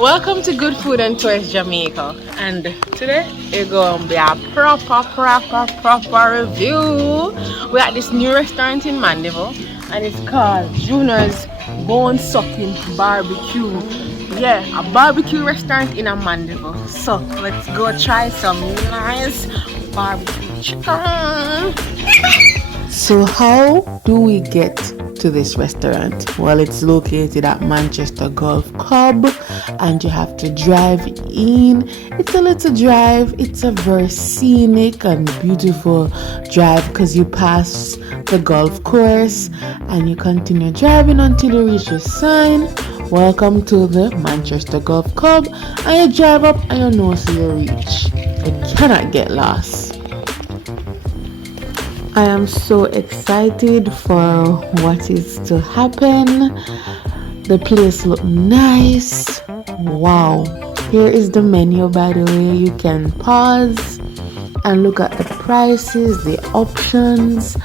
Welcome to Good Food and Tours Jamaica, and today it's going to be a proper review. We're at this new restaurant in Mandeville and it's called Junior's Bonesucking Barbecue. Yeah, a barbecue restaurant in a Mandeville. So let's go try some nice barbecue chicken. So how do we get to this restaurant? Well, it's located at Manchester Golf Club and you have to drive in. It's a little drive. It's a very scenic and beautiful drive because you pass the golf course and you continue driving until you reach the sign, "Welcome to the Manchester Golf Club," and you drive up and you know so you reach. You cannot get lost. I am so excited for what is to happen. The place looks nice. Wow. Here is the menu, by the way. You can pause and look at the prices, the options.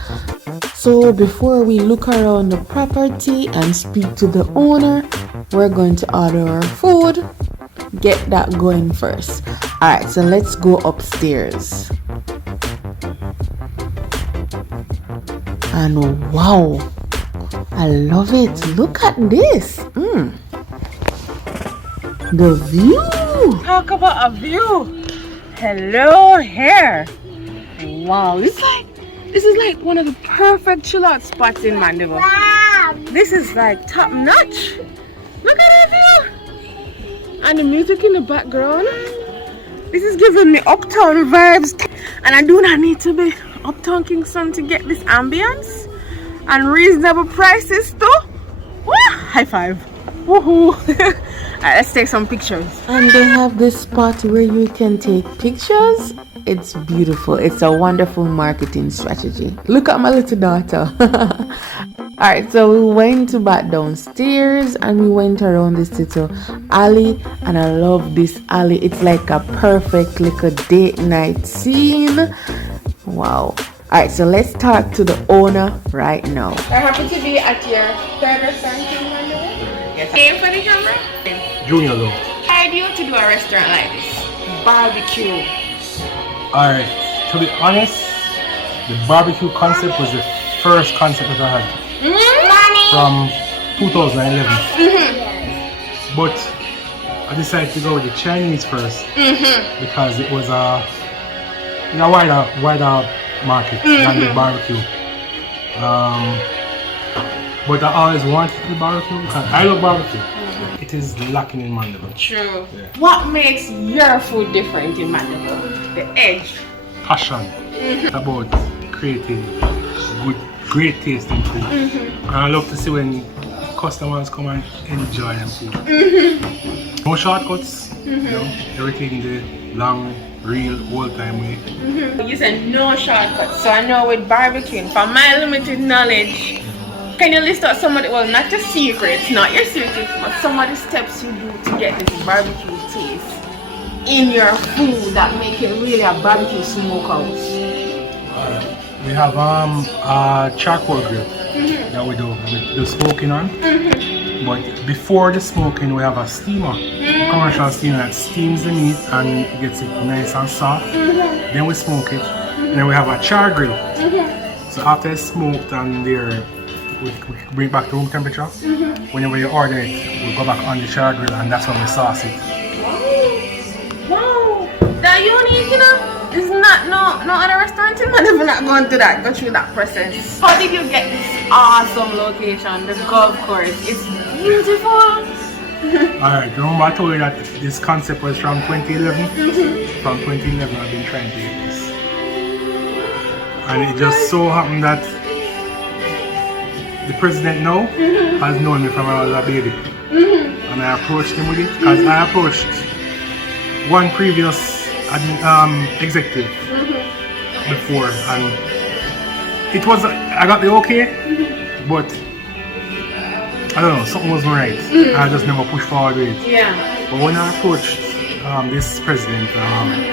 So before we look around the property and speak to the owner, we're going to order our food. Get that going first. Alright, so let's go upstairs. And wow, I love it. Look at this. The view. Talk about a view. Hello here. Wow, this is like one of the perfect chill out spots in Mandeville. Wow. This is like top notch. Look at that view. And the music in the background. This is giving me uptown vibes. And I do not need to be uptown Kingston to get this ambience and reasonable prices too. Woo! High five. Woohoo! Alright, let's take some pictures. And they have this spot where you can take pictures. It's beautiful. It's a wonderful marketing strategy. Look at my little daughter. Alright, so we went back downstairs and we went around this little alley, and I love this alley. It's like a perfect little date night scene. Wow. Alright, so let's talk to the owner right now. I happen to be at your third restaurant in Mandeville. Yes. Name for the camera? Junior though. How do you to do a restaurant like this? Barbecue. Alright, to be honest, the barbecue concept was the first concept that I had from 2011. But I decided to go with the Chinese first because it was a wider market than the barbecue. But I always wanted the barbecue because I love barbecue. It is lacking in Mandeville. True. Yeah. What makes your food different in Mandeville? The edge. Passion. It's about creating great tasting food. And I love to see when customers come and enjoy them food. No shortcuts. You know, everything the long, real, old time way. You said no shortcuts. So I know with barbecuing, from my limited knowledge, can you list out some of the, well, not the secrets, not your secrets, but some of the steps you do to get this barbecue taste in your food that make it really a barbecue smokehouse? We have a charcoal grill that we do the smoking on. But before the smoking, we have a steamer, commercial steamer that steams the meat and gets it nice and soft. Then we smoke it. And then we have a char grill. So after it's smoked and there, we bring it back to room temperature. Whenever you order it, we go back on the char grill and that's when we sauce it. Wow, that unique, you know? It's not no other restaurant in Mandeville not going to that, go through that process. How did you get this awesome location, the golf course? It's beautiful. Alright, remember I told you that this concept was from 2011? From 2011 I've been trying to get this. And it just so happened that the president now has known me from when I was a baby. And I approached him with it because I approached one previous executive before, and it was I got the okay, but I don't know, something wasn't right. I just never pushed forward with it. Yeah. But when I approached this president,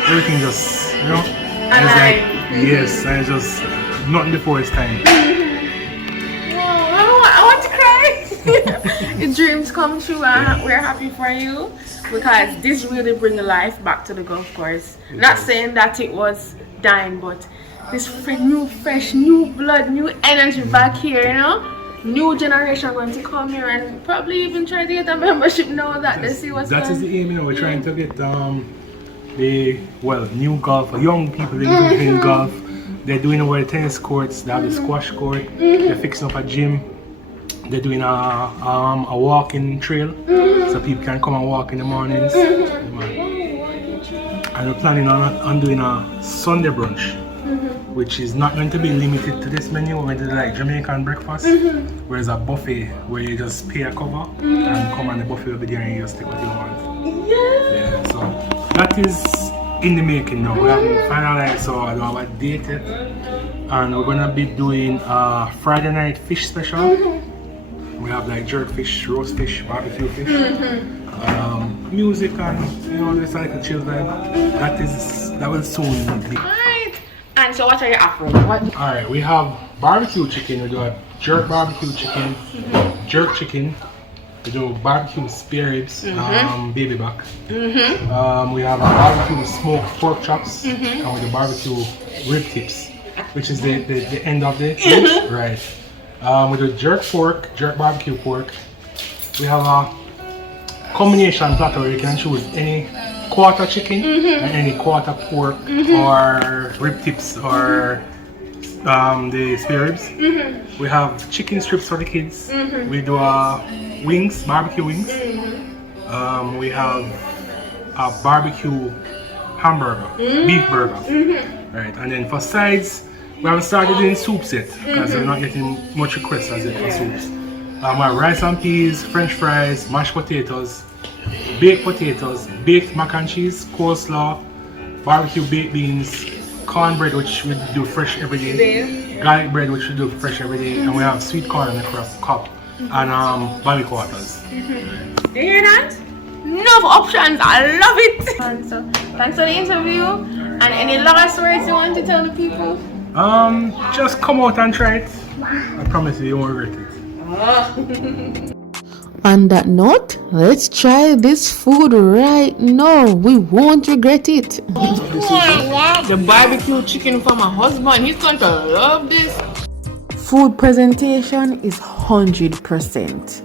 everything just, you know, I was like, yes, I just nothing before his time. I want to cry. Your dreams come true, and we're happy for you because this really brings life back to the golf course. Not saying that it was dying, but this new fresh, new blood, new energy back here, you know. New generation going to come here and probably even try to get a membership now that they see what's going on. That is the aim, you know. We're trying to get new golf, young people that are playing golf. They're doing over the tennis courts, they have the squash court, they're fixing up a gym, they're doing a walking trail, so people can come and walk in the mornings. And we're planning on doing a Sunday brunch, which is not going to be limited to this menu. We're going to do like Jamaican breakfast, where it's a buffet where you just pay a cover and come and the buffet will be there and you just take what you want. Yeah, so that is in the making now. We haven't finalized, so I don't have a date yet. And we're gonna be doing a Friday night fish special. We have like jerk fish, roast fish, barbecue fish, music, and you know, just like a chill vibe. That will soon be. Alright. And so what are you offering? Alright, we have barbecue chicken. We do a jerk barbecue chicken, jerk chicken. We do barbecue spare ribs, baby back. We have a barbecue smoked pork chops, and we do barbecue rib tips, which is the end of the dish. Right. We do jerk pork, jerk barbecue pork. We have a combination platter where you can choose any quarter chicken and any quarter pork or rib tips or the spare ribs. We have chicken strips for the kids. We do wings, barbecue wings. We have a barbecue hamburger, beef burger. Right, and then for sides, we haven't started doing soups yet because we're not getting much requests as yet for soups. We have rice and peas, French fries, mashed potatoes, baked potatoes, baked mac and cheese, coleslaw, barbecue baked beans, cornbread which we do fresh every day, garlic bread which we do fresh every day, and we have sweet corn in the cup and barbecue quarters. Do you hear that? Enough options, I love it. And so, thanks for the interview. And any last words you want to tell the people? Just come out and try it. I promise you won't regret it. On that note, let's try this food right now. We won't regret it. The barbecue chicken for my husband, he's going to love this. Food presentation is 100%.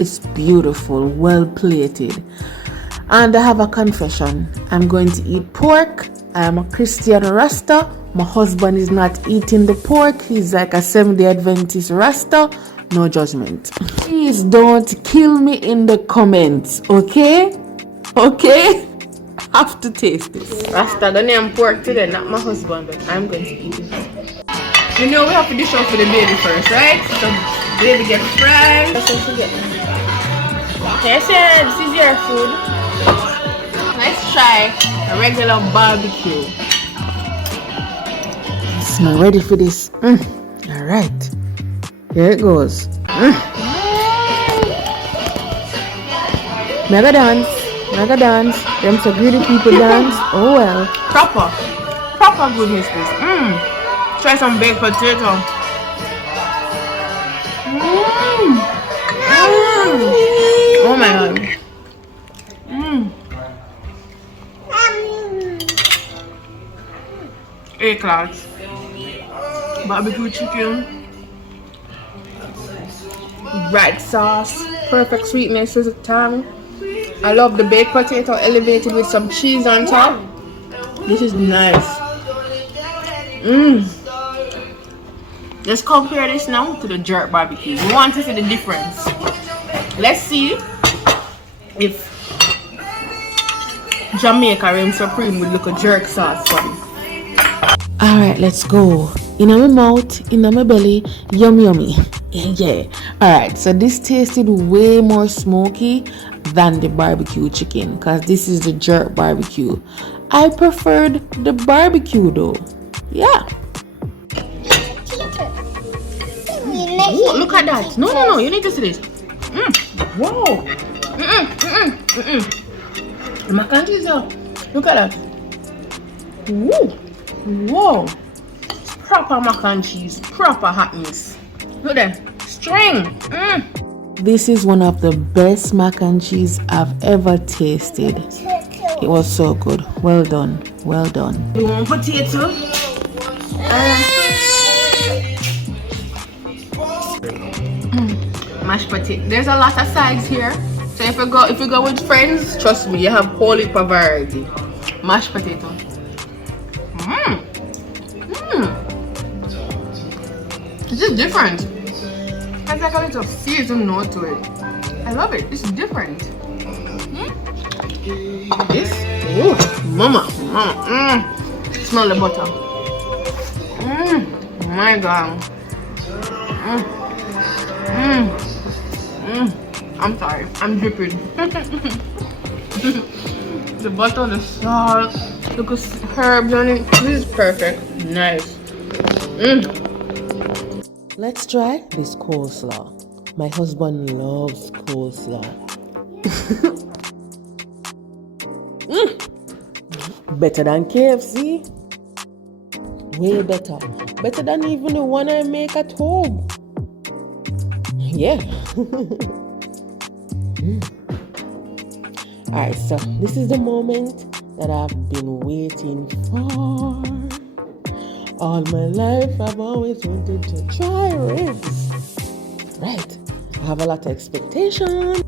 It's beautiful, well plated. And I have a confession. I'm going to eat pork. I am a Christian Rasta. My husband is not eating the pork. He's like a Seventh-day Adventist Rasta. No judgment. Please don't kill me in the comments, okay? Okay? I have to taste this. Rasta, the name pork today, not my husband, but I'm going to eat it. You know we have to dish out for the baby first, right? So baby get fries. That's what she get. Okay, so this is your food. Let's try a regular barbecue. I'm ready for this. Alright. Here it goes. Mega dance. Them so greedy people dance. Oh well. Proper goodness this. Try some baked potato. Oh my god. A-class. Barbecue chicken. Red sauce. Perfect sweetness to the tongue. I love the baked potato elevated with some cheese on top. This is nice. Let's compare this now to the jerk barbecue. We want to see the difference. Let's see if Jamaica reign supreme would look a jerk sauce for me. Alright, let's go. In my mouth, in my belly, yummy. Yeah. Alright, so this tasted way more smoky than the barbecue chicken because this is the jerk barbecue. I preferred the barbecue though. Yeah. Ooh, look at that. No, you need to see this. Wow. The mac and cheese, look at that. Woo. Whoa. Proper mac and cheese. Proper hotness. Look there. String. This is one of the best mac and cheese I've ever tasted. It was so good. Well done. Well done. You want potato? Mashed potato. There's a lot of sides here. So if you go with friends, trust me, you have whole heap of variety. Mashed potato. It's just different. It's like a little seasoned note to it. I love it. It's different. This, oh, mama. Smell the butter. My God. I'm sorry. I'm dripping. The butter, the salt, the herbs on it. This is perfect. Nice. Let's try this coleslaw. My husband loves coleslaw. Better than KFC. Way better. Better than even the one I make at home. Yeah. Alright, so this is the moment that I've been waiting for. All my life I've always wanted to try ribs. Right. I have a lot of expectations.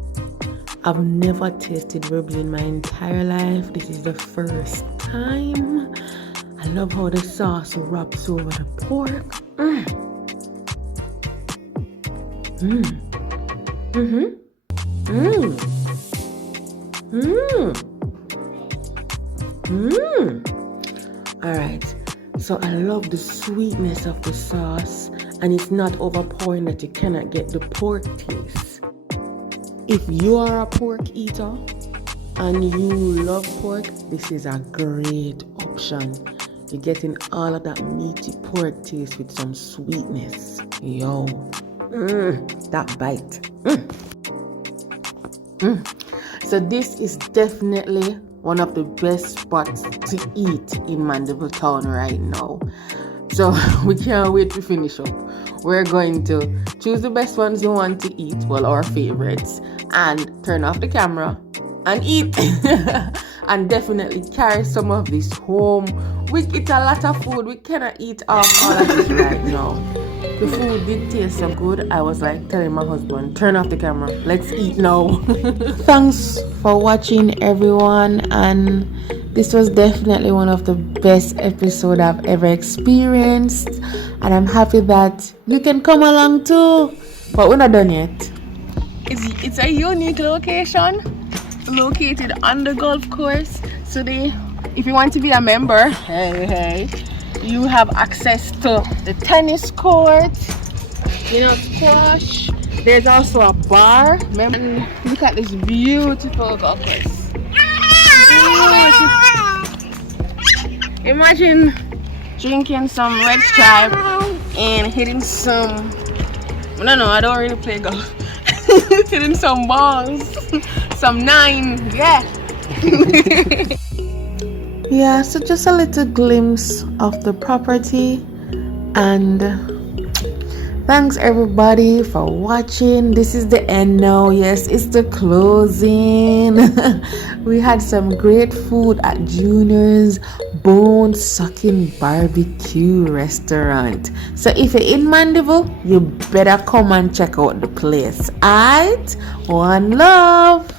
I've never tasted ribs in my entire life. This is the first time. I love how the sauce wraps over the pork. Alright, so I love the sweetness of the sauce, and it's not overpowering that you cannot get the pork taste. If you are a pork eater and you love pork, this is a great option. You're getting all of that meaty pork taste with some sweetness. Yo, that bite. So this is definitely one of the best spots to eat in Mandeville town right now. So we can't wait to finish up. We're going to choose the best ones you want to eat, well, our favorites, and turn off the camera and eat. And definitely carry some of this home. We eat a lot of food. We cannot eat off all of this right now. The food did taste so good. I was like telling my husband, turn off the camera. Let's eat now. Thanks for watching, everyone. And this was definitely one of the best episodes I've ever experienced. And I'm happy that you can come along too. But we're not done yet. It's a unique location, located on the golf course. So if you want to be a member, hey, you have access to the tennis court, squash. There's also a bar. And look at this beautiful golf course. Imagine drinking some red stripe and hitting some, I don't really play golf. Hitting some balls, some 9, yeah. Yeah, so just a little glimpse of the property, and thanks everybody for watching. This is the end now. Yes, it's the closing. We had some great food at Junior's bone-sucking barbecue restaurant. So if you're in Mandeville, you better come and check out the place. Alright, one love.